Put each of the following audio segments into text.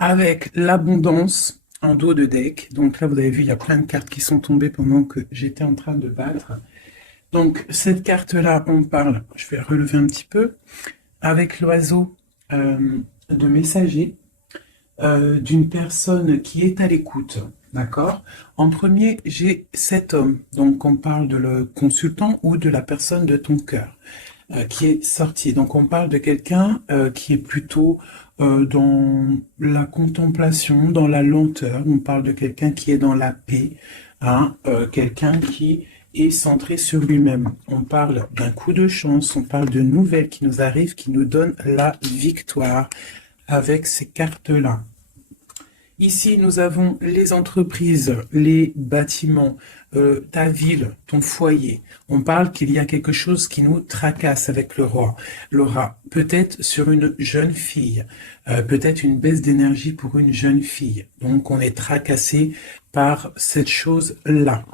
avec l'abondance en dos de deck. Donc là, vous avez vu, il y a plein de cartes qui sont tombées pendant que j'étais en train de battre. Donc cette carte-là, on parle, je vais relever un petit peu, avec l'oiseau de messager, d'une personne qui est à l'écoute. D'accord. En premier, j'ai cet homme. Donc, on parle de le consultant ou de la personne de ton cœur qui est sorti. Donc, on parle de quelqu'un qui est plutôt dans la contemplation, dans la lenteur. On parle de quelqu'un qui est dans la paix, hein, quelqu'un qui est centré sur lui-même. On parle d'un coup de chance, on parle de nouvelles qui nous arrivent, qui nous donnent la victoire avec ces cartes-là. Ici, nous avons les entreprises, les bâtiments, ta ville, ton foyer. On parle qu'il y a quelque chose qui nous tracasse avec le roi. Laura, peut-être sur une jeune fille, peut-être une baisse d'énergie pour une jeune fille. Donc, on est tracassé par cette chose-là.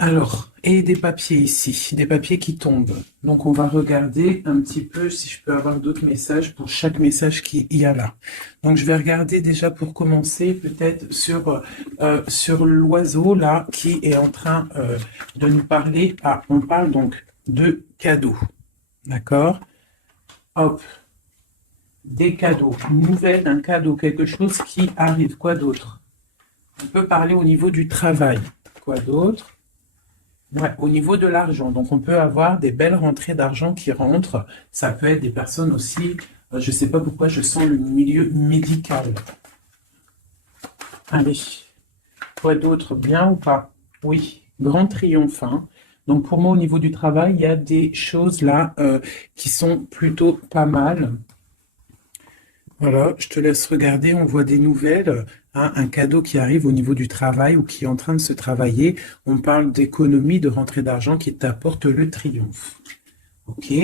Alors, et des papiers ici, des papiers qui tombent. Donc, on va regarder un petit peu si je peux avoir d'autres messages pour chaque message qu'il y a là. Donc, je vais regarder déjà pour commencer peut-être sur l'oiseau là qui est en train de nous parler. Ah, on parle donc de cadeaux. D'accord? Hop, des cadeaux. Une nouvelle d'un cadeau, quelque chose qui arrive. Quoi d'autre? On peut parler au niveau du travail. Quoi d'autre? Ouais, au niveau de l'argent, donc on peut avoir des belles rentrées d'argent qui rentrent. Ça peut être des personnes aussi, je ne sais pas pourquoi je sens le milieu médical. Allez, quoi d'autre, bien ou pas? Oui, grand triomphe, hein. Donc pour moi, au niveau du travail, il y a des choses là qui sont plutôt pas mal. Voilà, je te laisse regarder, on voit des nouvelles, hein, un cadeau qui arrive au niveau du travail ou qui est en train de se travailler. On parle d'économie, de rentrée d'argent qui t'apporte le triomphe. Ok.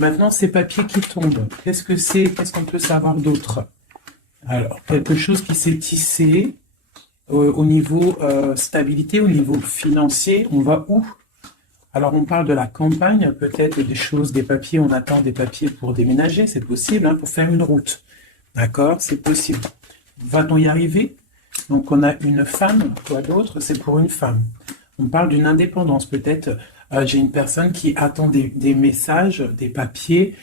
Maintenant, ces papiers qui tombent, qu'est-ce que c'est? Qu'est-ce qu'on peut savoir d'autre? Alors, quelque chose qui s'est tissé au niveau stabilité, au niveau financier. On va où? Alors, on parle de la campagne, peut-être des choses, des papiers. On attend des papiers pour déménager, c'est possible, hein, pour faire une route. D'accord, c'est possible. Va-t-on y arriver? Donc, on a une femme, quoi d'autre? C'est pour une femme. On parle d'une indépendance. Peut-être, j'ai une personne qui attend des messages, des papiers.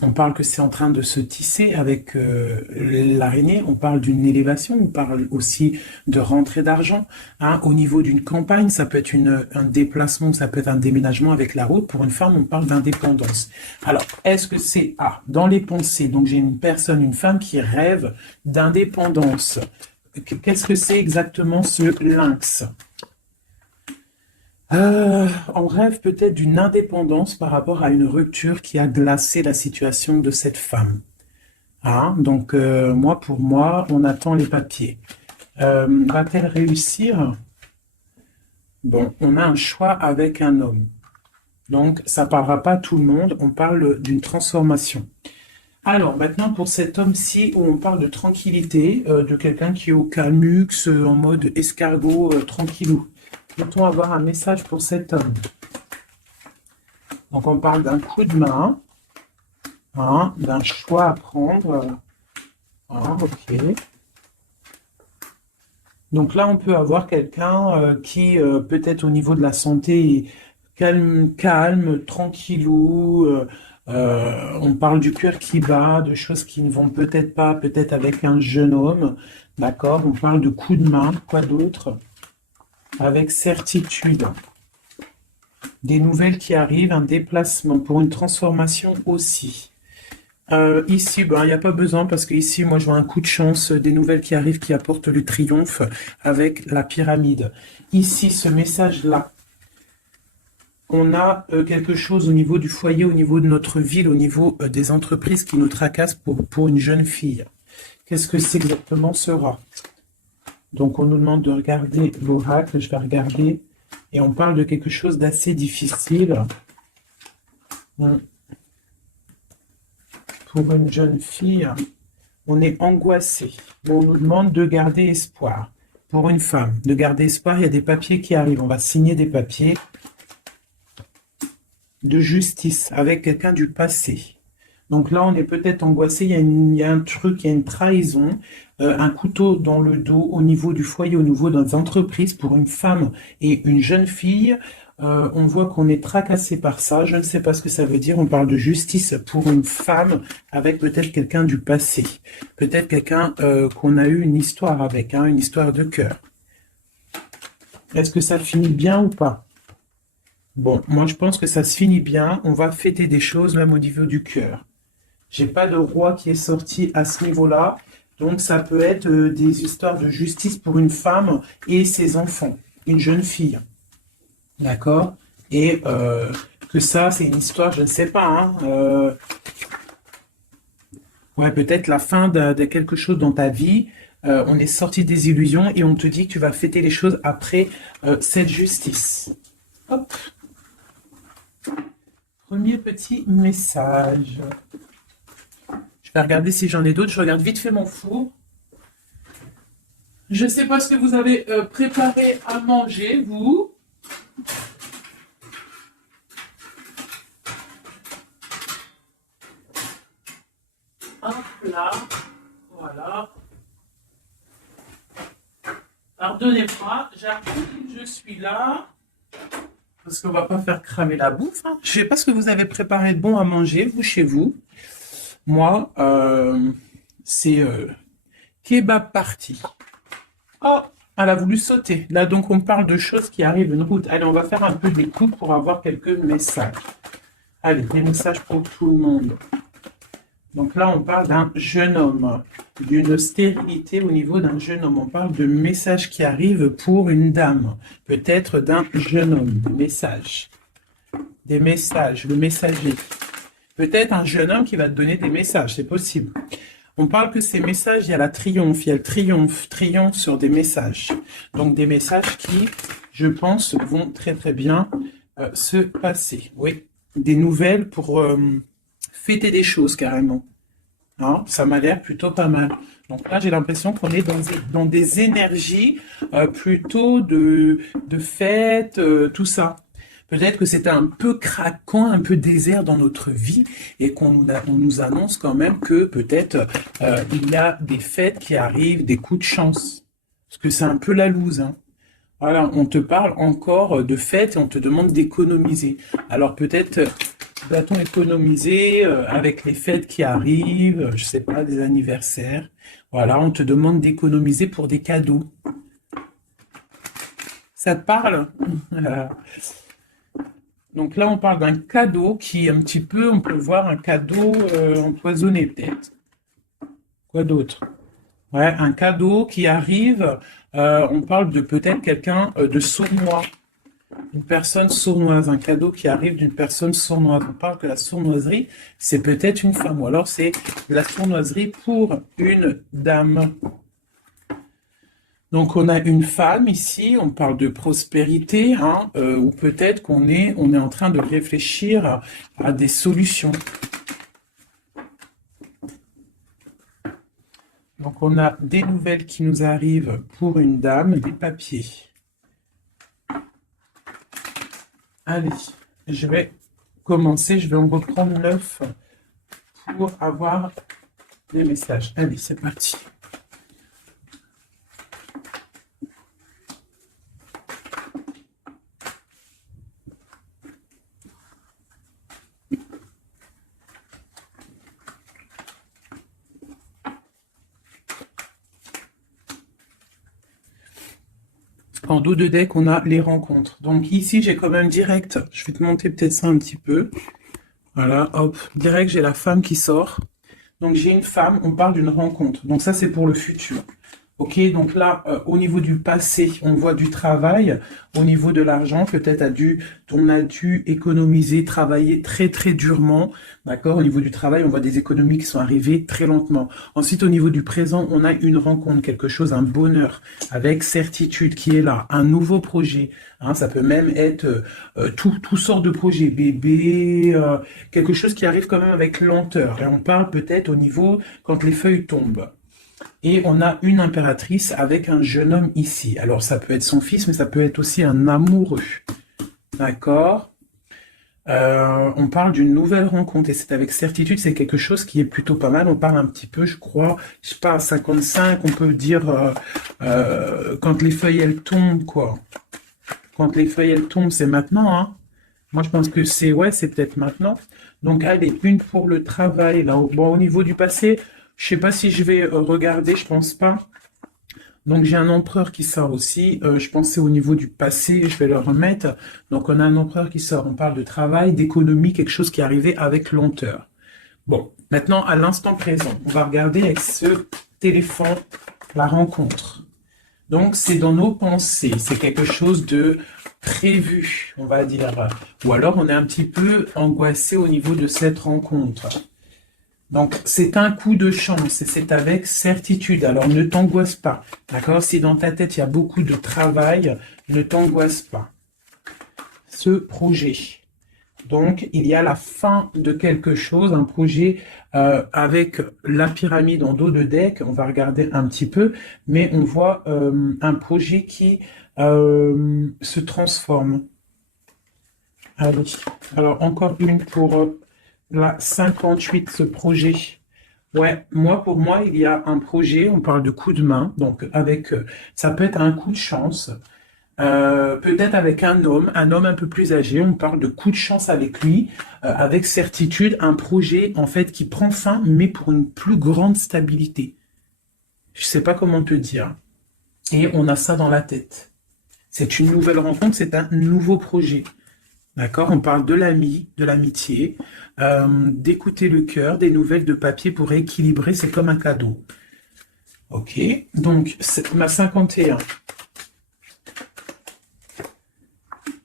On parle que c'est en train de se tisser avec l'araignée. On parle d'une élévation. On parle aussi de rentrée d'argent. Hein. Au niveau d'une campagne, ça peut être un déplacement, ça peut être un déménagement avec la route. Pour une femme, on parle d'indépendance. Alors, est-ce que c'est dans les pensées? Donc, j'ai une personne, une femme qui rêve d'indépendance. Qu'est-ce que c'est exactement ce lynx? On rêve peut-être d'une indépendance par rapport à une rupture qui a glacé la situation de cette femme. Hein, donc, pour moi, on attend les papiers. Va-t-elle réussir? Bon, on a un choix avec un homme. Donc, ça ne parlera pas à tout le monde, on parle d'une transformation. Alors, maintenant, pour cet homme-ci, où on parle de tranquillité, de quelqu'un qui est au calmux, en mode escargot, tranquillou. Peut-on avoir un message pour cet homme? Donc, on parle d'un coup de main, hein, d'un choix à prendre. Hein, ok. Donc là, on peut avoir quelqu'un qui, peut-être au niveau de la santé, est calme, tranquillou. On parle du cœur qui bat, de choses qui ne vont peut-être pas, peut-être avec un jeune homme. D'accord? On parle de coup de main. Quoi d'autre? Avec certitude. Des nouvelles qui arrivent, un déplacement pour une transformation aussi. Ici, il n'y a pas besoin parce que ici, moi, je vois un coup de chance, des nouvelles qui arrivent qui apportent le triomphe avec la pyramide. Ici, ce message-là, on a quelque chose au niveau du foyer, au niveau de notre ville, au niveau des entreprises qui nous tracassent pour une jeune fille. Qu'est-ce que c'est exactement sera? Donc, on nous demande de regarder l'oracle, je vais regarder, et on parle de quelque chose d'assez difficile. Pour une jeune fille, on est angoissé. On nous demande de garder espoir. Pour une femme, de garder espoir, il y a des papiers qui arrivent. On va signer des papiers de justice avec quelqu'un du passé. Donc là, on est peut-être angoissé, il y a un truc, il y a une trahison, un couteau dans le dos au niveau du foyer, au niveau des entreprises pour une femme et une jeune fille. On voit qu'on est tracassé par ça. Je ne sais pas ce que ça veut dire. On parle de justice pour une femme avec peut-être quelqu'un du passé. Peut-être quelqu'un qu'on a eu une histoire avec, hein, une histoire de cœur. Est-ce que ça finit bien ou pas? Bon, moi je pense que ça se finit bien. On va fêter des choses même au niveau du cœur. J'ai pas de roi qui est sorti à ce niveau-là. Donc ça peut être des histoires de justice pour une femme et ses enfants, une jeune fille. D'accord? Et que ça, c'est une histoire, je ne sais pas, hein, ouais, peut-être la fin de quelque chose dans ta vie. On est sorti des illusions et on te dit que tu vas fêter les choses après cette justice. Hop. Premier petit message. Je vais regarder si j'en ai d'autres. Je regarde vite fait mon four. Je ne sais pas ce que vous avez préparé à manger, vous. Un plat. Voilà. Pardonnez-moi, j'arrive, je suis là. Parce qu'on va pas faire cramer la bouffe, hein. Je sais pas ce que vous avez préparé de bon à manger, vous, chez vous. Moi, c'est kebab party. Oh, elle a voulu sauter. Là, donc, on parle de choses qui arrivent en route. Allez, on va faire un peu des coups pour avoir quelques messages. Allez, des messages pour tout le monde. Donc là, on parle d'un jeune homme, d'une stérilité au niveau d'un jeune homme. On parle de messages qui arrivent pour une dame, peut-être d'un jeune homme, des messages, le messager. Peut-être un jeune homme qui va te donner des messages, c'est possible. On parle que ces messages, il y a la triomphe, il y a le triomphe sur des messages. Donc des messages qui, je pense, vont très très bien se passer. Oui, des nouvelles pour fêter des choses carrément. Hein, ça m'a l'air plutôt pas mal. Donc là, j'ai l'impression qu'on est dans des énergies plutôt de fête, tout ça. Peut-être que c'était un peu craquant, un peu désert dans notre vie et on nous annonce quand même que peut-être il y a des fêtes qui arrivent, des coups de chance. Parce que c'est un peu la loose, hein. Voilà, on te parle encore de fêtes et on te demande d'économiser. Alors peut-être va-t-on économiser avec les fêtes qui arrivent, je sais pas, des anniversaires. Voilà, on te demande d'économiser pour des cadeaux. Ça te parle? Donc là, on parle d'un cadeau qui est un petit peu, on peut voir un cadeau empoisonné peut-être. Quoi d'autre? Ouais, un cadeau qui arrive, on parle de peut-être quelqu'un de sournois. Une personne sournoise, un cadeau qui arrive d'une personne sournoise. On parle que la sournoiserie, c'est peut-être une femme, ou alors c'est la sournoiserie pour une dame. Donc on a une femme ici, on parle de prospérité, hein, ou peut-être on est en train de réfléchir à des solutions. Donc on a des nouvelles qui nous arrivent pour une dame, des papiers. Allez, je vais commencer, je vais en reprendre 9 pour avoir des messages. Allez, c'est parti. En dos de deck, on a les rencontres. Donc ici, j'ai quand même direct, je vais te monter peut-être ça un petit peu. Voilà, hop, direct, j'ai la femme qui sort. Donc j'ai une femme, on parle d'une rencontre. Donc ça, c'est pour le futur. Ok, donc là, au niveau du passé, on voit du travail. Au niveau de l'argent, peut-être on a dû économiser, travailler très très durement. D'accord. Au niveau du travail, on voit des économies qui sont arrivées très lentement. Ensuite, au niveau du présent, on a une rencontre, quelque chose, un bonheur avec certitude qui est là, un nouveau projet. Hein, ça peut même être tout sort de projet, bébé, quelque chose qui arrive quand même avec lenteur. Et on parle peut-être au niveau quand les feuilles tombent. Et on a une impératrice avec un jeune homme ici. Alors, ça peut être son fils, mais ça peut être aussi un amoureux. D'accord? On parle d'une nouvelle rencontre et c'est avec certitude, c'est quelque chose qui est plutôt pas mal. On parle un petit peu, je crois, je sais pas, à 55, on peut dire quand les feuilles elles tombent, quoi. Quand les feuilles elles tombent, c'est maintenant, hein. Moi, je pense que c'est ouais, c'est peut-être maintenant. Donc, allez, une pour le travail. Là, bon, au niveau du passé, je sais pas si je vais regarder, je pense pas. Donc, j'ai un empereur qui sort aussi. Je pensais au niveau du passé, je vais le remettre. Donc, on a un empereur qui sort. On parle de travail, d'économie, quelque chose qui est arrivé avec lenteur. Bon, maintenant, à l'instant présent, on va regarder avec ce téléphone la rencontre. Donc, c'est dans nos pensées. C'est quelque chose de prévu, on va dire. Ou alors, on est un petit peu angoissé au niveau de cette rencontre. Donc, c'est un coup de chance et c'est avec certitude. Alors, ne t'angoisse pas. D'accord? Si dans ta tête, il y a beaucoup de travail, ne t'angoisse pas. Ce projet. Donc, il y a la fin de quelque chose, un projet avec la pyramide en dos de deck. On va regarder un petit peu, mais on voit un projet qui se transforme. Allez, alors encore une pour la 58, ce projet. Ouais, pour moi, il y a un projet, on parle de coup de main, donc avec, ça peut être un coup de chance, peut-être avec un homme un peu plus âgé, on parle de coup de chance avec lui, avec certitude, un projet en fait qui prend fin, mais pour une plus grande stabilité. Je sais pas comment te dire. Et on a ça dans la tête. C'est une nouvelle rencontre, c'est un nouveau projet. D'accord? On parle de l'ami, de l'amitié, d'écouter le cœur, des nouvelles de papier pour équilibrer, c'est comme un cadeau. Ok, donc ma 51.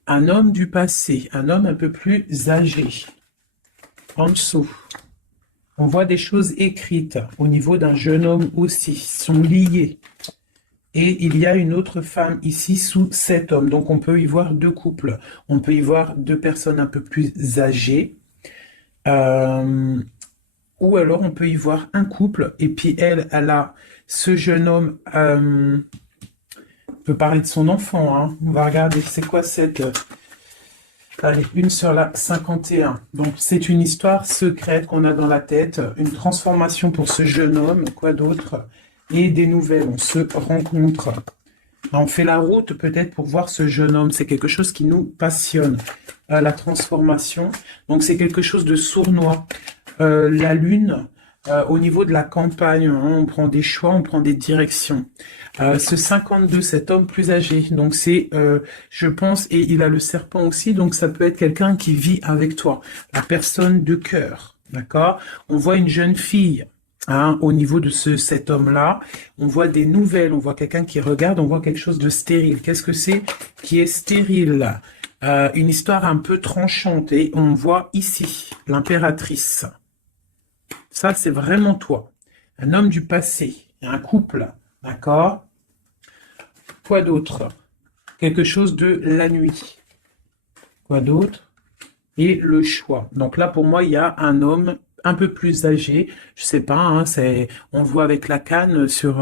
Un homme du passé, un homme un peu plus âgé. En dessous, on voit des choses écrites au niveau d'un jeune homme aussi, sont liées. Et il y a une autre femme ici sous cet homme. Donc on peut y voir deux couples. On peut y voir deux personnes un peu plus âgées. Ou alors on peut y voir un couple. Et puis elle a ce jeune homme. On peut parler de son enfant. Hein. On va regarder c'est quoi cette... Allez, une sur la 51. Donc c'est une histoire secrète qu'on a dans la tête. Une transformation pour ce jeune homme. Quoi d'autre ? Et des nouvelles, on se rencontre. On fait la route peut-être pour voir ce jeune homme. C'est quelque chose qui nous passionne. La transformation. Donc c'est quelque chose de sournois. La lune, au niveau de la campagne, hein, on prend des choix, on prend des directions. Ce 52, cet homme plus âgé, donc c'est, je pense, et il a le serpent aussi, donc ça peut être quelqu'un qui vit avec toi. La personne de cœur, d'accord? On voit une jeune fille. Hein, au niveau de cet homme-là, on voit des nouvelles, on voit quelqu'un qui regarde, on voit quelque chose de stérile. Qu'est-ce que c'est qui est stérile? Une histoire un peu tranchante. Et on voit ici l'impératrice. Ça, c'est vraiment toi. Un homme du passé, un couple, d'accord? Quoi d'autre? Quelque chose de la nuit. Quoi d'autre? Et le choix. Donc là, pour moi, il y a un homme un peu plus âgé, je sais pas, hein, on le voit avec la canne sur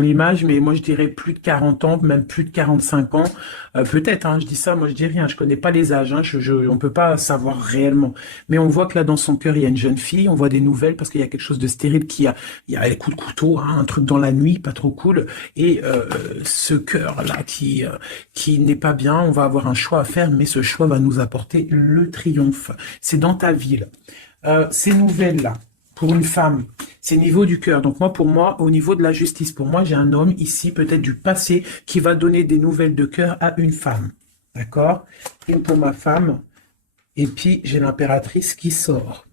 l'image, mais moi je dirais plus de 40 ans, même plus de 45 ans, peut-être, hein, je dis ça, moi je dis rien, je connais pas les âges, hein, on peut pas savoir réellement, mais on voit que là dans son cœur il y a une jeune fille, on voit des nouvelles parce qu'il y a quelque chose de stérile il y a les coups de couteau, hein, un truc dans la nuit, pas trop cool, et ce cœur là qui n'est pas bien, on va avoir un choix à faire, mais ce choix va nous apporter le triomphe. C'est dans ta ville. Ces nouvelles-là, pour une femme, c'est niveau du cœur. Donc moi, pour moi, au niveau de la justice, pour moi, j'ai un homme ici, peut-être du passé, qui va donner des nouvelles de cœur à une femme. D'accord? Une pour ma femme. Et puis, j'ai l'impératrice qui sort.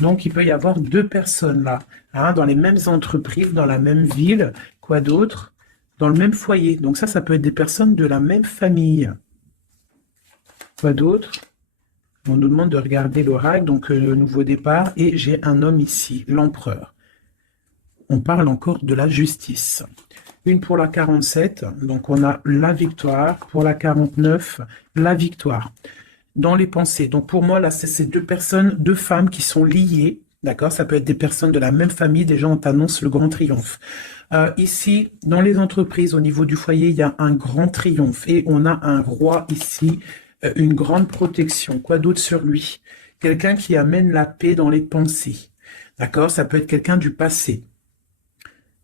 Donc, il peut y avoir deux personnes là, hein, dans les mêmes entreprises, dans la même ville. Quoi d'autre? Dans le même foyer. Donc ça peut être des personnes de la même famille. Quoi d'autre? On nous demande de regarder l'oracle, donc le nouveau départ, et j'ai un homme ici, l'empereur. On parle encore de la justice. Une pour la 47, donc on a la victoire. Pour la 49, la victoire. Dans les pensées, donc pour moi, là, c'est ces deux personnes, deux femmes qui sont liées, d'accord? Ça peut être des personnes de la même famille, déjà on t'annonce le grand triomphe. Ici, dans les entreprises, au niveau du foyer, il y a un grand triomphe, et on a un roi ici, une grande protection. Quoi d'autre sur lui? Quelqu'un qui amène la paix dans les pensées. D'accord? Ça peut être quelqu'un du passé.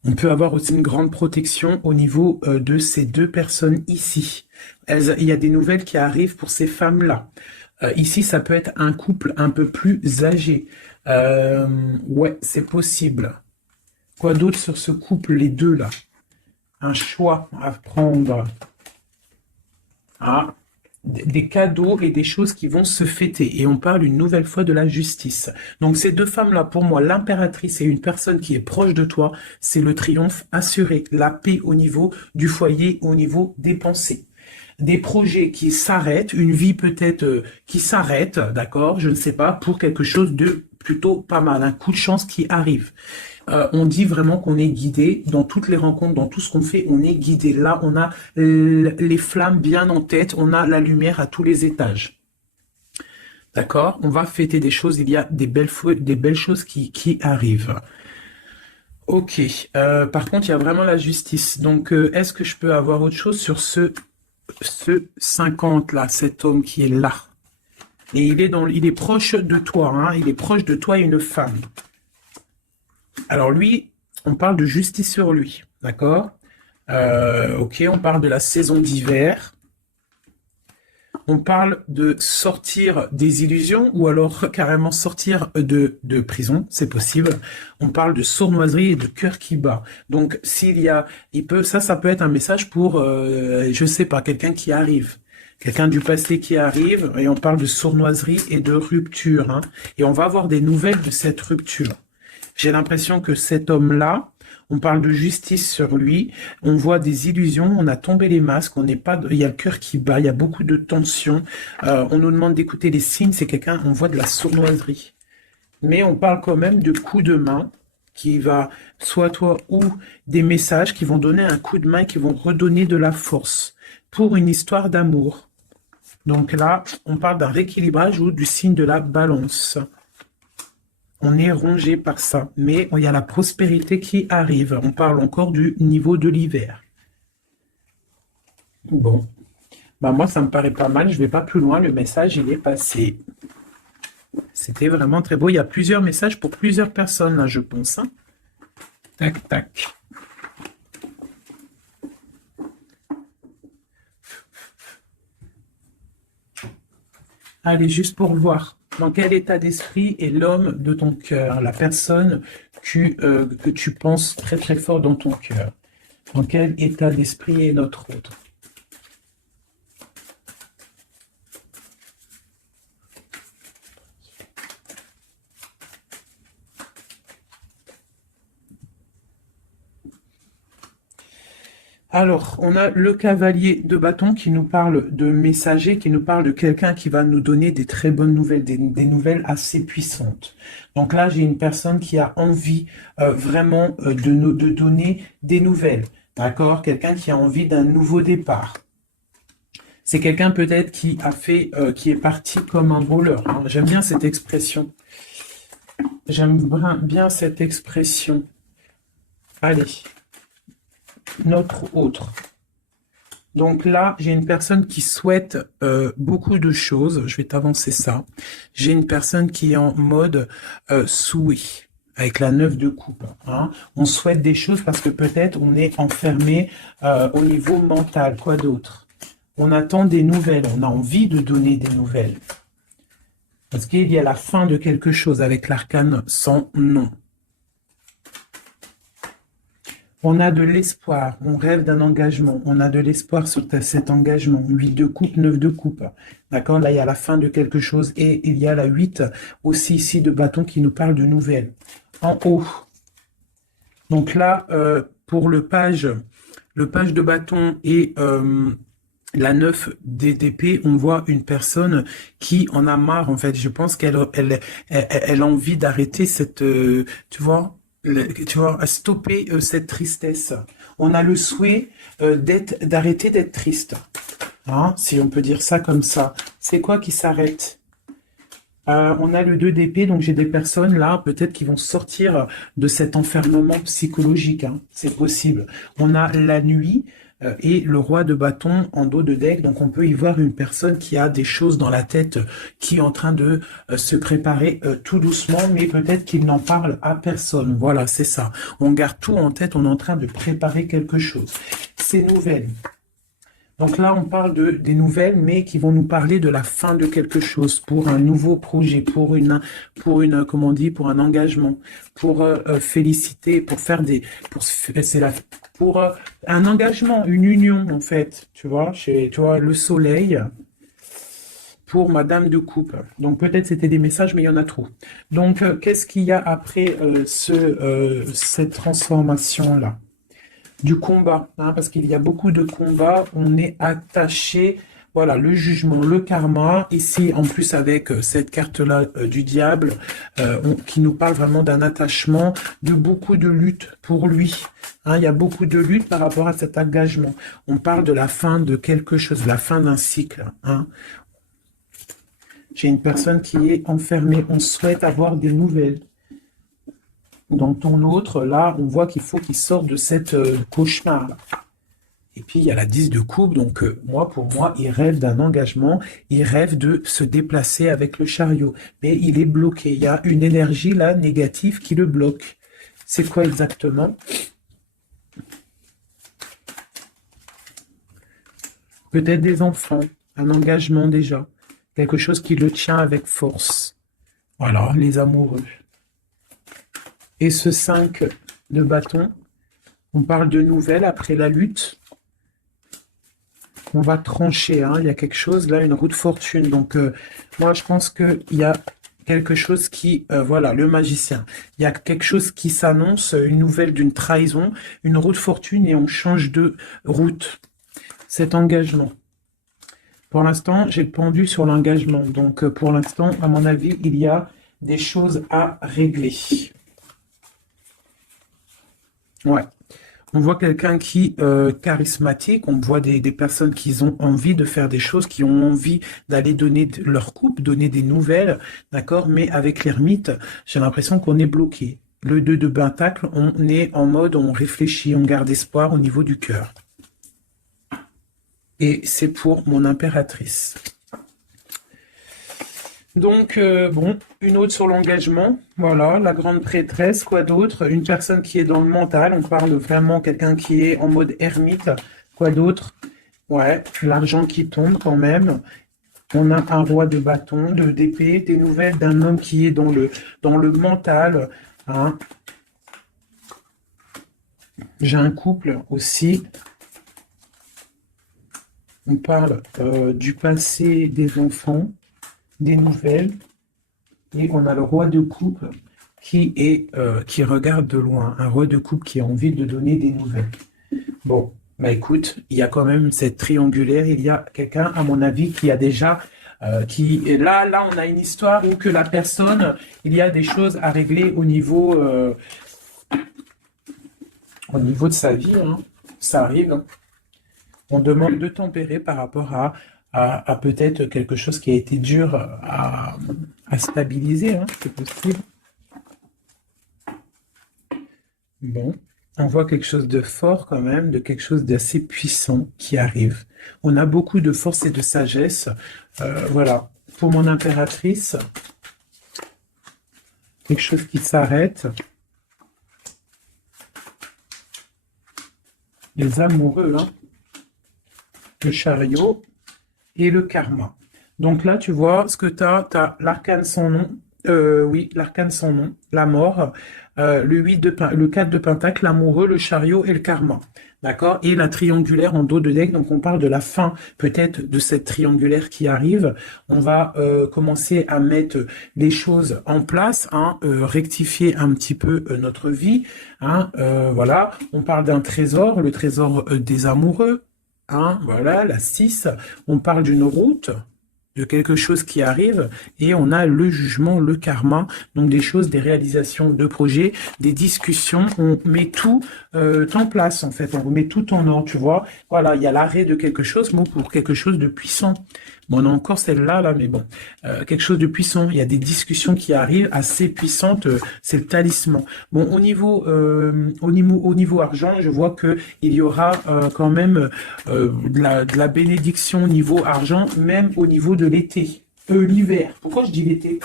On peut avoir aussi une grande protection au niveau de ces deux personnes ici. Il y a des nouvelles qui arrivent pour ces femmes-là. Ici, ça peut être un couple un peu plus âgé. Ouais, c'est possible. Quoi d'autre sur ce couple, les deux là? Un choix à prendre. Ah, des cadeaux et des choses qui vont se fêter. Et on parle une nouvelle fois de la justice. Donc ces deux femmes-là, pour moi, l'impératrice et une personne qui est proche de toi, c'est le triomphe assuré, la paix au niveau du foyer, au niveau des pensées. Des projets qui s'arrêtent, une vie peut-être qui s'arrête, d'accord, je ne sais pas, pour quelque chose de plutôt pas mal, un coup de chance qui arrive. On dit vraiment qu'on est guidé dans toutes les rencontres, dans tout ce qu'on fait, on est guidé. Là, on a les flammes bien en tête, on a la lumière à tous les étages. D'accord? On va fêter des choses, il y a des belles choses qui arrivent. Ok. Par contre, il y a vraiment la justice. Donc, est-ce que je peux avoir autre chose sur ce 50 là, cet homme qui est là? Et il est proche de toi, hein, il est proche de toi et une femme. Alors lui, on parle de justice sur lui, d'accord? Ok, on parle de la saison d'hiver. On parle de sortir des illusions ou alors carrément sortir de prison, c'est possible. On parle de sournoiserie et de cœur qui bat. Donc ça peut être un message pour, je sais pas, quelqu'un qui arrive. Quelqu'un du passé qui arrive, et on parle de sournoiserie et de rupture. Hein, et on va avoir des nouvelles de cette rupture. J'ai l'impression que cet homme-là, on parle de justice sur lui, on voit des illusions, on a tombé les masques, il y a le cœur qui bat, il y a beaucoup de tension. On nous demande d'écouter les signes, c'est quelqu'un, on voit de la sournoiserie. Mais on parle quand même de coup de main qui va, soit toi ou des messages qui vont donner un coup de main, qui vont redonner de la force pour une histoire d'amour. Donc là, on parle d'un rééquilibrage ou du signe de la balance. On est rongé par ça, mais il y a la prospérité qui arrive. On parle encore du niveau de l'hiver. Bon, bah moi ça me paraît pas mal, je vais pas plus loin, le message il est passé. C'était vraiment très beau, il y a plusieurs messages pour plusieurs personnes là je pense. Hein. Tac, tac. Allez, juste pour voir. Dans quel état d'esprit est l'homme de ton cœur, la personne que tu penses très très fort dans ton cœur? Dans quel état d'esprit est notre autre? Alors, on a le cavalier de bâton qui nous parle de messager, qui nous parle de quelqu'un qui va nous donner des très bonnes nouvelles, des nouvelles assez puissantes. Donc là, j'ai une personne qui a envie vraiment de donner des nouvelles, d'accord? Quelqu'un qui a envie d'un nouveau départ. C'est quelqu'un peut-être qui est parti comme un voleur. Hein. J'aime bien cette expression. J'aime bien cette expression. Allez. Notre autre. Donc là, j'ai une personne qui souhaite beaucoup de choses. Je vais t'avancer ça. J'ai une personne qui est en mode souhait, avec la 9 de coupe. Hein. On souhaite des choses parce que peut-être on est enfermé au niveau mental. Quoi d'autre? On attend des nouvelles. On a envie de donner des nouvelles. Parce qu'il y a la fin de quelque chose avec l'arcane sans nom. On a de l'espoir, on rêve d'un engagement, on a de l'espoir sur cet engagement. 8 de coupe, 9 de coupe. D'accord? Là, il y a la fin de quelque chose et il y a la 8 aussi ici de bâton qui nous parle de nouvelles. En haut. Donc là, pour le page de bâton et la 9 d'épée, on voit une personne qui en a marre, en fait. Je pense qu'elle a envie d'arrêter cette, à stopper cette tristesse. On a le souhait d'arrêter d'être triste. Hein, si on peut dire ça comme ça. C'est quoi qui s'arrête? On a le 2 d'épée, donc j'ai des personnes là, peut-être qui vont sortir de cet enfermement psychologique. Hein, c'est possible. On a la nuit, et le roi de bâton en dos de deck. Donc on peut y voir une personne qui a des choses dans la tête, qui est en train de se préparer tout doucement, mais peut-être qu'il n'en parle à personne. Voilà, c'est ça. On garde tout en tête, on est en train de préparer quelque chose. Ces nouvelles. Donc là, on parle des nouvelles, mais qui vont nous parler de la fin de quelque chose, pour un nouveau projet, comment on dit, pour un engagement, pour féliciter, pour faire pour un engagement, une union en fait, tu vois, le soleil pour Madame de Coupe. Donc peut-être c'était des messages, mais il y en a trop. Donc qu'est-ce qu'il y a après cette transformation-là? Du combat, hein, parce qu'il y a beaucoup de combats, on est attaché, voilà, le jugement, le karma, ici en plus avec cette carte-là du diable, qui nous parle vraiment d'un attachement, de beaucoup de lutte pour lui, hein, il y a beaucoup de lutte par rapport à cet engagement, on parle de la fin de quelque chose, la fin d'un cycle, hein. J'ai une personne qui est enfermée, on souhaite avoir des nouvelles. Dans ton autre, là, on voit qu'il faut qu'il sorte de cette cauchemar. Là. Et puis, il y a la 10 de coupe. Donc, pour moi, il rêve d'un engagement. Il rêve de se déplacer avec le chariot. Mais il est bloqué. Il y a une énergie, là, négative qui le bloque. C'est quoi exactement? Peut-être des enfants. Un engagement, déjà. Quelque chose qui le tient avec force. Voilà, les amoureux. Et ce 5 de bâton, on parle de nouvelles après la lutte. On va trancher, hein. Il y a quelque chose, là, une roue de fortune. Donc, moi, je pense qu'il y a quelque chose qui... voilà, le magicien. Il y a quelque chose qui s'annonce, une nouvelle d'une trahison, une roue de fortune, et on change de route. Cet engagement. Pour l'instant, j'ai pendu sur l'engagement. Donc, pour l'instant, à mon avis, il y a des choses à régler. Ouais, on voit quelqu'un qui charismatique, on voit des personnes qui ont envie de faire des choses, qui ont envie d'aller donner leur coupe, donner des nouvelles, d'accord? Mais avec l'ermite, j'ai l'impression qu'on est bloqué. Le 2 de pentacle, on est en mode, on réfléchit, on garde espoir au niveau du cœur. Et c'est pour mon impératrice. Donc, bon, une autre sur l'engagement. Voilà, la grande prêtresse, quoi d'autre? Une personne qui est dans le mental. On parle vraiment quelqu'un qui est en mode ermite. Quoi d'autre? Ouais, l'argent qui tombe quand même. On a un roi de bâton, d'épée, des nouvelles d'un homme qui est dans le mental. Hein. J'ai un couple aussi. On parle du passé des enfants. Des nouvelles, et on a le roi de coupe qui regarde de loin, un roi de coupe qui a envie de donner des nouvelles. Bon, bah écoute, il y a quand même cette triangulaire, il y a quelqu'un, à mon avis, qui a déjà, là, on a une histoire où que la personne, il y a des choses à régler au niveau de sa vie, hein. Ça arrive. On demande de tempérer par rapport à peut-être quelque chose qui a été dur à stabiliser, hein, c'est possible. Bon, on voit quelque chose de fort quand même, de quelque chose d'assez puissant qui arrive. On a beaucoup de force et de sagesse. Voilà, pour mon impératrice, quelque chose qui s'arrête. Les amoureux, hein. Le chariot. Et le karma. Donc là, tu vois, ce que tu as l'arcane sans nom. Oui, l'arcane sans nom, la mort, le 4 de pentacle, l'amoureux, le chariot et le karma. D'accord? Et la triangulaire en dos de deck. Donc, on parle de la fin, peut-être, de cette triangulaire qui arrive. On va commencer à mettre les choses en place, hein, rectifier un petit peu notre vie. Hein, voilà. On parle d'un trésor, le trésor des amoureux. Hein, voilà, la 6, on parle d'une route, de quelque chose qui arrive, et on a le jugement, le karma, donc des choses, des réalisations de projets, des discussions, on met tout en place, en fait, on remet tout en ordre, tu vois. Voilà, il y a l'arrêt de quelque chose, mais pour quelque chose de puissant. Bon, on a encore celle-là, là, mais bon, quelque chose de puissant. Il y a des discussions qui arrivent assez puissantes. C'est le talisman. Bon, au niveau argent, je vois que il y aura quand même de la bénédiction au niveau argent, même au niveau de l'été, l'hiver. Pourquoi je dis l'été?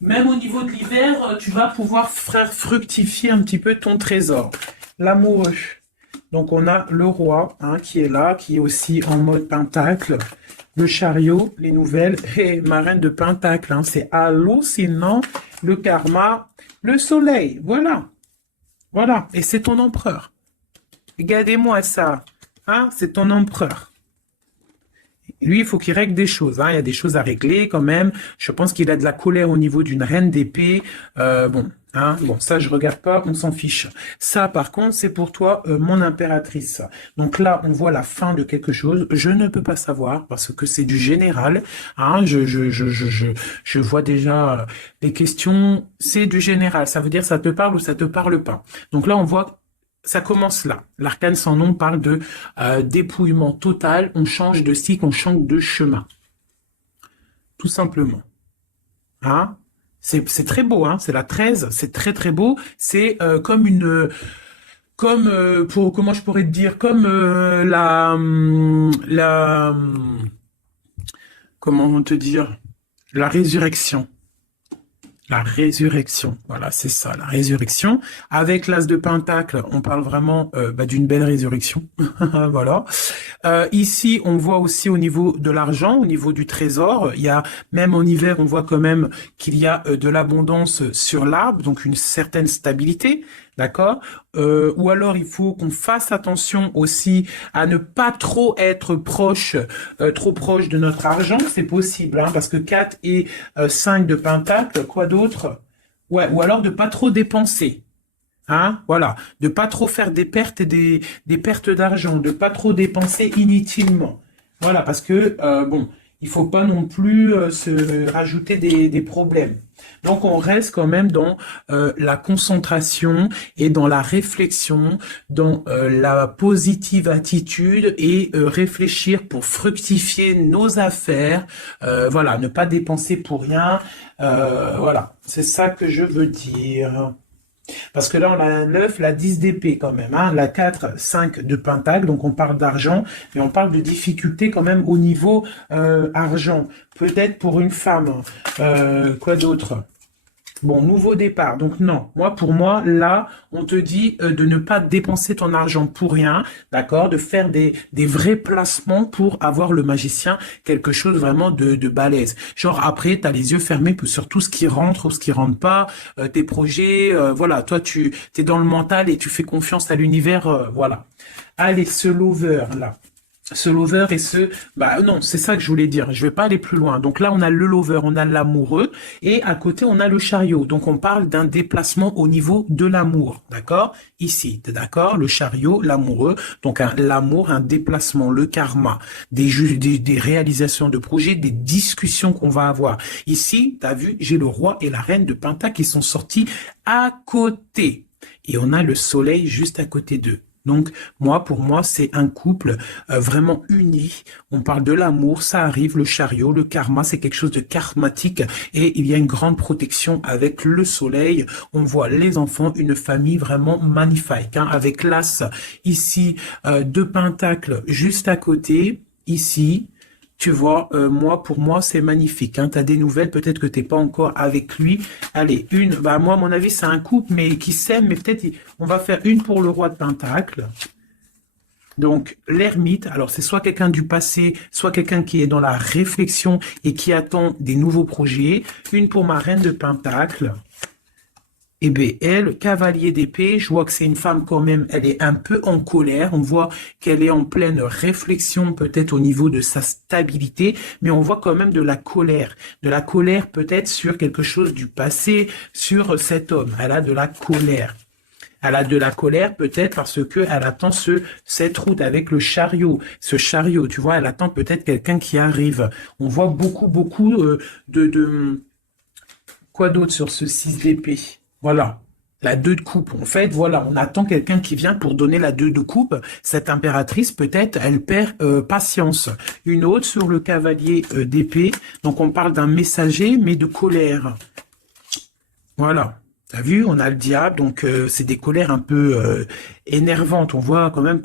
Même au niveau de l'hiver, tu vas pouvoir faire fructifier un petit peu ton trésor. L'amoureux. Donc on a le roi hein, qui est là, qui est aussi en mode pentacle. Le chariot, les nouvelles, et ma reine de pentacle, hein, c'est hallucinant. Le karma, le soleil, voilà. Voilà, et c'est ton empereur. Regardez-moi ça, hein, c'est ton empereur. Lui, il faut qu'il règle des choses. Hein. Il y a des choses à régler quand même. Je pense qu'il a de la colère au niveau d'une reine d'épée. Bon, hein, bon, ça, je regarde pas, on s'en fiche. Ça, par contre, c'est pour toi, mon impératrice. Donc là, on voit la fin de quelque chose. Je ne peux pas savoir parce que c'est du général. Hein. Je vois déjà les questions. C'est du général. Ça veut dire ça te parle ou ça te parle pas. Donc là, on voit ça commence là. L'arcane sans nom parle de dépouillement total. On change de cycle, on change de chemin. Tout simplement. Hein? C'est très beau, hein? C'est la 13, c'est très très beau. C'est comme une... Comme, comment je pourrais te dire, comme comment te dire, la résurrection. La résurrection, voilà, c'est ça, la résurrection. Avec l'as de pentacle, on parle vraiment d'une belle résurrection, voilà. Ici, on voit aussi au niveau de l'argent, au niveau du trésor, il y a même en hiver, on voit quand même qu'il y a de l'abondance sur l'arbre, donc une certaine stabilité, d'accord. Ou alors, il faut qu'on fasse attention aussi à ne pas trop être proche, trop proche de notre argent, c'est possible, hein, parce que 4 et 5 de pentacle, quoi d'autre? Ouais, ou alors de pas trop dépenser. Hein, voilà, de pas trop faire des pertes et des pertes d'argent, de pas trop dépenser inutilement. Voilà, parce que bon, il faut pas non plus se rajouter des problèmes. Donc on reste quand même dans la concentration et dans la réflexion, dans la positive attitude et réfléchir pour fructifier nos affaires. Voilà, ne pas dépenser pour rien. Voilà, c'est ça que je veux dire. Parce que là, on a la 9, la 10 d'épée quand même, hein, la 4, 5 de pentacle, donc on parle d'argent, mais on parle de difficulté quand même au niveau argent. Peut-être pour une femme. Quoi d'autre? Bon, nouveau départ. Donc non, pour moi, là, on te dit de ne pas dépenser ton argent pour rien, d'accord? De faire des vrais placements pour avoir le magicien, quelque chose vraiment de balèze. Genre après, tu as les yeux fermés sur tout ce qui rentre ou ce qui rentre pas, tes projets, voilà. Toi, tu es dans le mental et tu fais confiance à l'univers, voilà. Allez, ce lover, là. Ce lover et non, c'est ça que je voulais dire. Je vais pas aller plus loin. Donc là, on a le lover, on a l'amoureux et à côté, on a le chariot. Donc on parle d'un déplacement au niveau de l'amour, d'accord? Ici, t'es d'accord? Le chariot, l'amoureux. Donc l'amour, un déplacement, le karma, des réalisations de projets, des discussions qu'on va avoir. Ici, t'as vu, j'ai le roi et la reine de Pentacle qui sont sortis à côté. Et on a le soleil juste à côté d'eux. Donc, pour moi, c'est un couple vraiment uni. On parle de l'amour, ça arrive, le chariot, le karma, c'est quelque chose de karmatique et il y a une grande protection avec le soleil. On voit les enfants, une famille vraiment magnifique, hein, avec l'as ici de pentacle juste à côté, ici. Tu vois, pour moi, c'est magnifique. Hein. Tu as des nouvelles, peut-être que tu n'es pas encore avec lui. Allez, moi, à mon avis, c'est un couple mais qui s'aime, mais peut-être on va faire une pour le roi de Pentacle. Donc, l'ermite, alors c'est soit quelqu'un du passé, soit quelqu'un qui est dans la réflexion et qui attend des nouveaux projets. Une pour ma reine de Pentacle. Et bien, elle, cavalier d'épée, je vois que c'est une femme quand même, elle est un peu en colère. On voit qu'elle est en pleine réflexion, peut-être au niveau de sa stabilité, mais on voit quand même de la colère. De la colère peut-être sur quelque chose du passé, sur cet homme. Elle a de la colère. Elle a de la colère peut-être parce que elle attend cette route avec le chariot. Ce chariot, tu vois, elle attend peut-être quelqu'un qui arrive. On voit beaucoup quoi d'autre sur ce 6 d'épée? Voilà. La 2 de coupe. En fait, voilà, on attend quelqu'un qui vient pour donner la 2 de coupe. Cette impératrice, peut-être, elle perd patience. Une autre sur le cavalier d'épée. Donc, on parle d'un messager, mais de colère. Voilà. T'as vu, on a le diable, donc c'est des colères un peu énervantes. On voit quand même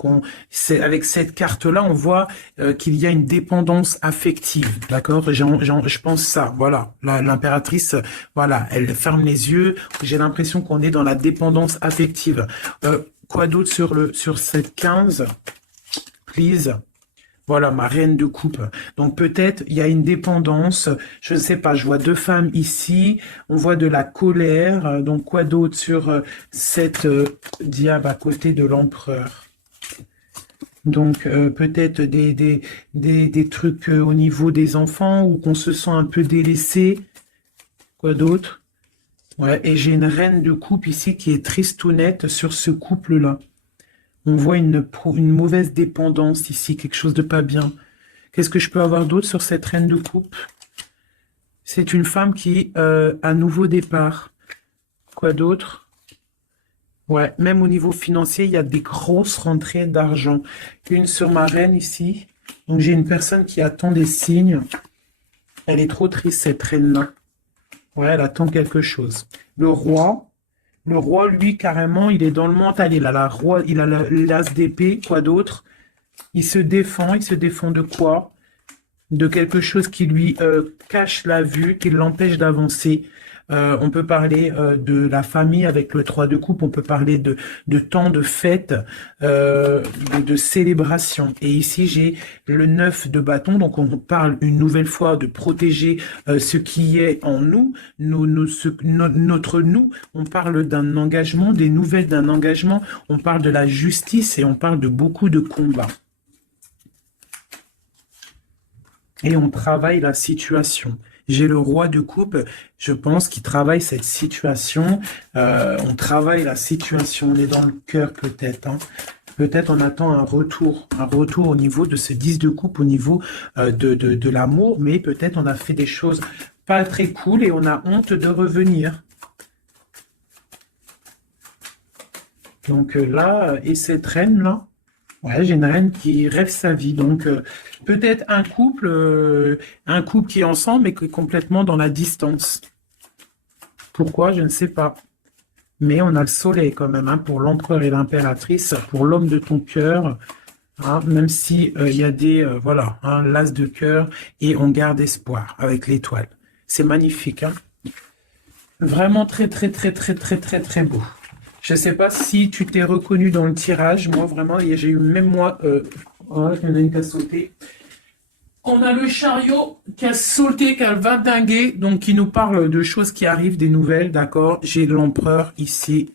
avec cette carte-là, on voit qu'il y a une dépendance affective, d'accord? Je pense ça, voilà. L'impératrice, voilà, elle ferme les yeux. J'ai l'impression qu'on est dans la dépendance affective. Quoi d'autre sur cette 15, please? Voilà, ma reine de coupe. Donc peut-être il y a une dépendance, je ne sais pas, je vois 2 femmes ici, on voit de la colère, donc quoi d'autre sur cette diable à côté de l'empereur? Donc peut-être des trucs au niveau des enfants ou qu'on se sent un peu délaissé. Quoi d'autre? Ouais, et j'ai une reine de coupe ici qui est tristounette sur ce couple-là. On voit une mauvaise dépendance ici, quelque chose de pas bien. Qu'est-ce que je peux avoir d'autre sur cette reine de coupe? C'est une femme qui a un nouveau départ. Quoi d'autre? Ouais, même au niveau financier, il y a des grosses rentrées d'argent. Une sur ma reine ici. Donc j'ai une personne qui attend des signes. Elle est trop triste, cette reine-là. Ouais, elle attend quelque chose. Le roi, lui, carrément, il est dans le mental. Il a l'as d'épée, quoi d'autre? Il se défend de quoi? De quelque chose qui lui cache la vue, qui l'empêche d'avancer. On peut parler de la famille avec le 3 de coupe, on peut parler de temps de fête, de célébration. Et ici, j'ai le 9 de bâton, donc on parle une nouvelle fois de protéger ce qui est en nous, notre nous. On parle d'un engagement, des nouvelles d'un engagement, on parle de la justice et on parle de beaucoup de combats. Et on travaille la situation. J'ai le roi de coupe, je pense, qui travaille cette situation. On travaille la situation, on est dans le cœur peut-être. Hein. Peut-être on attend un retour au niveau de ce 10 de coupe, au niveau de l'amour, mais peut-être on a fait des choses pas très cool et on a honte de revenir. Donc là, et cette reine-là, ouais, j'ai une reine qui rêve sa vie. Donc, peut-être un couple qui est ensemble, mais qui est complètement dans la distance. Pourquoi? Je ne sais pas. Mais on a le soleil quand même, hein, pour l'empereur et l'impératrice, pour l'homme de ton cœur. Hein, même si il y a des, voilà, hein, l'as de cœur, et on garde espoir avec l'étoile. C'est magnifique. Hein. Vraiment très, très, très, très, très, très, très beau. Je ne sais pas si tu t'es reconnu dans le tirage. Moi, vraiment, j'ai eu même moi... oh, il y en a une qui a sauté. On a le chariot qui a sauté, qui a vindingué, donc qui nous parle de choses qui arrivent, des nouvelles, d'accord? J'ai l'empereur ici.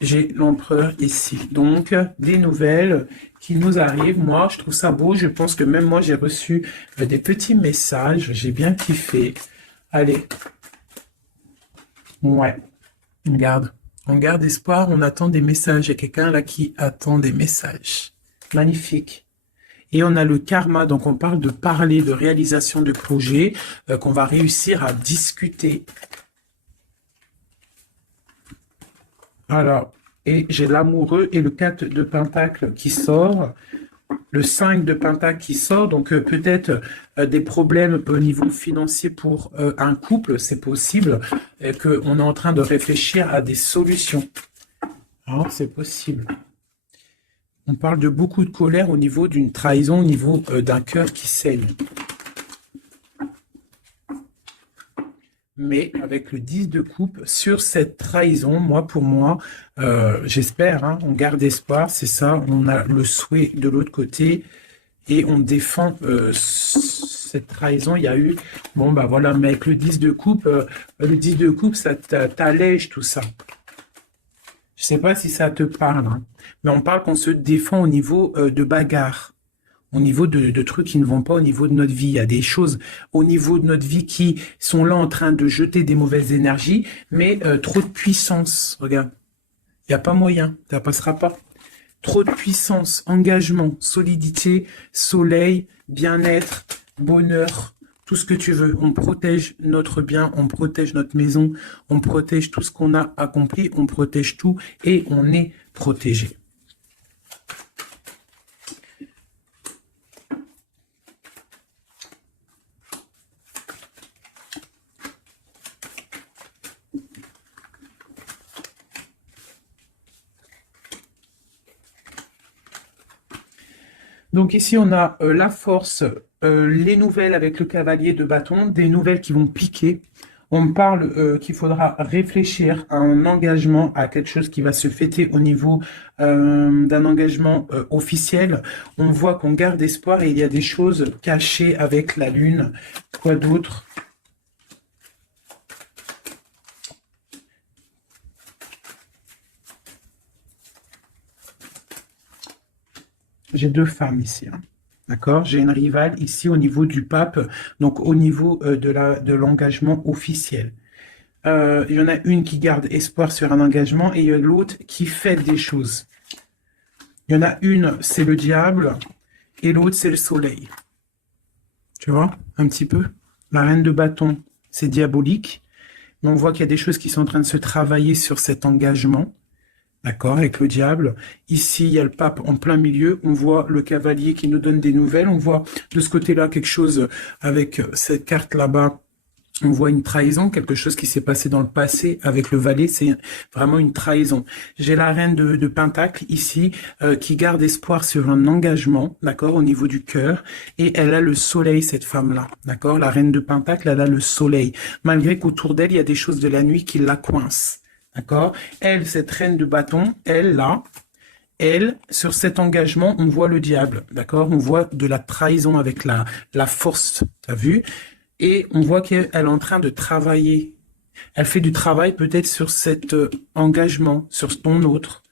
J'ai l'empereur ici. Donc, des nouvelles qui nous arrivent. Moi, je trouve ça beau. Je pense que même moi, j'ai reçu des petits messages. J'ai bien kiffé. Allez. Ouais. Regarde. On garde espoir, on attend des messages. Il y a quelqu'un là qui attend des messages. Magnifique. Et on a le karma, donc on parle de parler, de réalisation de projets qu'on va réussir à discuter. Alors, et j'ai l'amoureux et le 4 de pentacle qui sort. Le 5 de pentacle qui sort, donc peut-être des problèmes au niveau financier pour un couple, c'est possible, qu'on est en train de réfléchir à des solutions. Alors, c'est possible. On parle de beaucoup de colère au niveau d'une trahison, au niveau d'un cœur qui saigne. Mais avec le 10 de coupe, sur cette trahison, pour moi, j'espère, hein, on garde espoir, c'est ça, on a le souhait de l'autre côté et on défend cette trahison. Il y a eu, bon bah voilà, mais avec le 10 de coupe, ça t'allège tout ça. Je sais pas si ça te parle, hein, mais on parle qu'on se défend au niveau de bagarre. Au niveau de trucs qui ne vont pas au niveau de notre vie. Il y a des choses au niveau de notre vie qui sont là en train de jeter des mauvaises énergies, mais trop de puissance. Regarde, il n'y a pas moyen, ça passera pas. Trop de puissance, engagement, solidité, soleil, bien-être, bonheur, tout ce que tu veux. On protège notre bien, on protège notre maison, on protège tout ce qu'on a accompli, on protège tout et on est protégé. Donc ici, on a la force, les nouvelles avec le cavalier de bâton, des nouvelles qui vont piquer. On me parle qu'il faudra réfléchir à un engagement, à quelque chose qui va se fêter au niveau d'un engagement officiel. On voit qu'on garde espoir et il y a des choses cachées avec la lune. Quoi d'autre ? J'ai deux femmes ici, hein. D'accord? J'ai une rivale ici au niveau du pape, donc au niveau de l'engagement officiel. Il y en a une qui garde espoir sur un engagement et il y a l'autre qui fait des choses. Il y en a une, c'est le diable et l'autre, c'est le soleil. Tu vois, un petit peu? La reine de bâton, c'est diabolique. Mais on voit qu'il y a des choses qui sont en train de se travailler sur cet engagement. D'accord, avec le diable. Ici, il y a le pape en plein milieu. On voit le cavalier qui nous donne des nouvelles. On voit de ce côté-là quelque chose avec cette carte là-bas. On voit une trahison, quelque chose qui s'est passé dans le passé avec le valet. C'est vraiment une trahison. J'ai la reine de Pentacle ici qui garde espoir sur un engagement, d'accord, au niveau du cœur. Et elle a le soleil, cette femme-là, d'accord. La reine de Pentacle, elle a le soleil. Malgré qu'autour d'elle, il y a des choses de la nuit qui la coincent. D'accord? Elle, cette reine de bâton, elle, là, elle, sur cet engagement, on voit le diable. D'accord? On voit de la trahison avec la force. T'as vu? Et on voit qu'elle est en train de travailler. Elle fait du travail peut-être sur cet engagement, sur ton autre.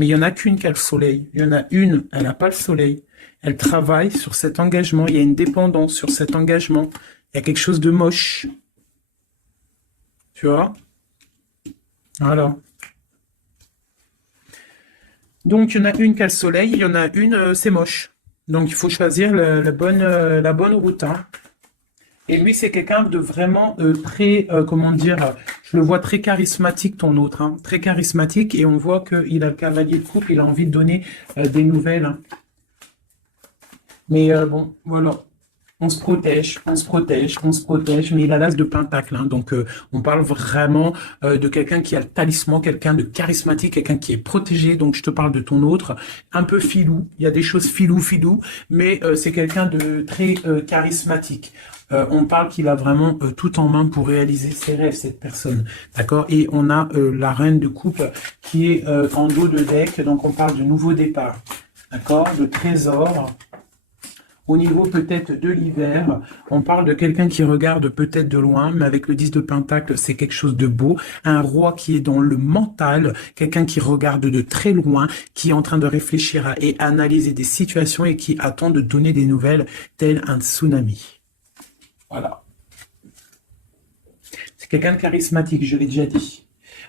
Mais il n'y en a qu'une qui a le soleil. Il y en a une, elle n'a pas le soleil. Elle travaille sur cet engagement. Il y a une dépendance sur cet engagement. Il y a quelque chose de moche. Tu vois? Voilà. Donc, il y en a une qui a le soleil, il y en a une, c'est moche. Donc, il faut choisir la bonne route, hein. Et lui, c'est quelqu'un de vraiment très, comment dire, je le vois très charismatique, ton autre, hein, très charismatique. Et on voit qu'il a le cavalier de coupe, il a envie de donner des nouvelles, hein. Mais bon, voilà. On se protège, on se protège, on se protège, mais il a l'as de pentacle, hein, donc on parle vraiment de quelqu'un qui a le talisman, quelqu'un de charismatique, quelqu'un qui est protégé, donc je te parle de ton autre, un peu filou, il y a des choses filou, mais c'est quelqu'un de très charismatique. On parle qu'il a vraiment tout en main pour réaliser ses rêves, cette personne, d'accord? Et on a la reine de coupe qui est en dos de deck, donc on parle de nouveau départ, d'accord? De trésor. Au niveau peut-être de l'hiver, on parle de quelqu'un qui regarde peut-être de loin, mais avec le 10 de Pentacle, c'est quelque chose de beau. Un roi qui est dans le mental, quelqu'un qui regarde de très loin, qui est en train de réfléchir et analyser des situations et qui attend de donner des nouvelles, tel un tsunami. Voilà. C'est quelqu'un de charismatique, je l'ai déjà dit.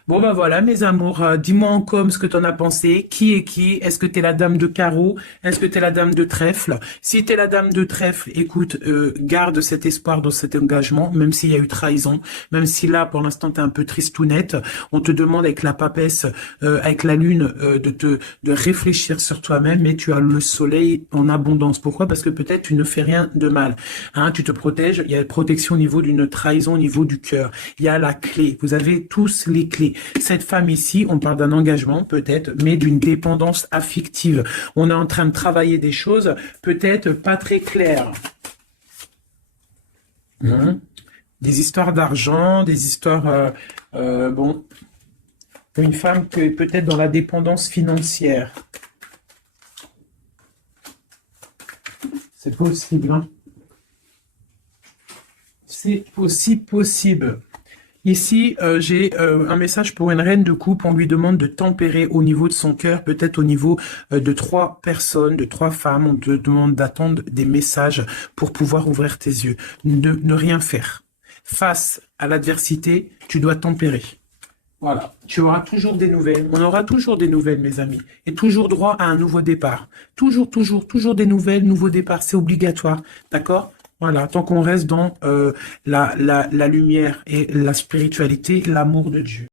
Bon ben voilà mes amours, dis-moi en com ce que t'en as pensé, qui est qui, est-ce que t'es la dame de carreau, est-ce que t'es la dame de trèfle? Si t'es la dame de trèfle, écoute, garde cet espoir dans cet engagement, même s'il y a eu trahison, même si là pour l'instant t'es un peu tristounette, on te demande avec la papesse, avec la lune, de réfléchir sur toi-même, mais tu as le soleil en abondance. Pourquoi? Parce que peut-être tu ne fais rien de mal, hein, tu te protèges, il y a une protection au niveau d'une trahison, au niveau du cœur, il y a la clé, vous avez tous les clés. Cette femme ici, on parle d'un engagement peut-être, mais d'une dépendance affective. On est en train de travailler des choses peut-être pas très claires. Des histoires d'argent, des histoires... bon, une femme qui est peut-être dans la dépendance financière. C'est possible, hein. C'est aussi possible. Ici, j'ai un message pour une reine de coupe. On lui demande de tempérer au niveau de son cœur, peut-être au niveau de 3 personnes, de 3 femmes. On te demande d'attendre des messages pour pouvoir ouvrir tes yeux. Ne rien faire. Face à l'adversité, tu dois tempérer. Voilà. Tu auras toujours des nouvelles. On aura toujours des nouvelles, mes amis. Et toujours droit à un nouveau départ. Toujours des nouvelles, nouveau départ. C'est obligatoire. D'accord ? Voilà, tant qu'on reste dans la lumière et la spiritualité, l'amour de Dieu.